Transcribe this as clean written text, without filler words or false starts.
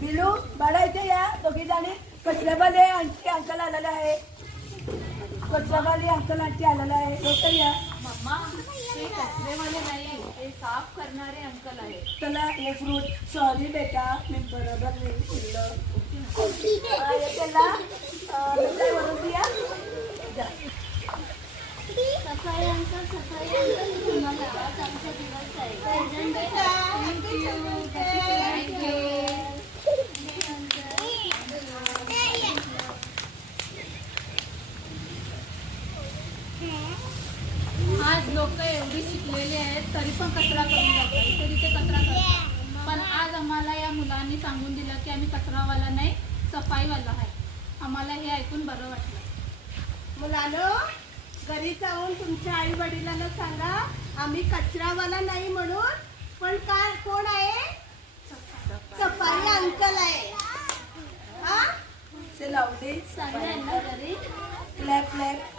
बिलू बाळा इथे या दोघी जणी. कचऱ्यावाले आंटी अंकल आलेला आहे. कचऱ्यावाली अंकल आंटी आलेला आहे. लवकर या. मम्मा ते कचरेवाले नाही, ते साफ करणारे अंकल आहेत. चला हे फ्रूट. सॉरी बेटा मी बरोबर नाही केलं. काय म्हणून दिया सफाई अंकल तुम्हाला आज आमचा दिवस आज लोक एवढी शिकलेली आहेत तरी पण कचरा करून जातात, तरी ते कचरा करतात. पण आज आम्हाला या मुलांनी सांगून दिलं की आम्ही कचरावाला नाही, सफाईवाला आहे. आम्हाला हे ऐकून बरं वाटलं. मुलांनो, घरी जाऊन तुमच्या आई वडिलांना सांगा आम्ही कचरावाला नाही म्हणून, पण काय कोण आहे? सफाई अंकल आहे. से लावली. सांगा घरी. Clap clap.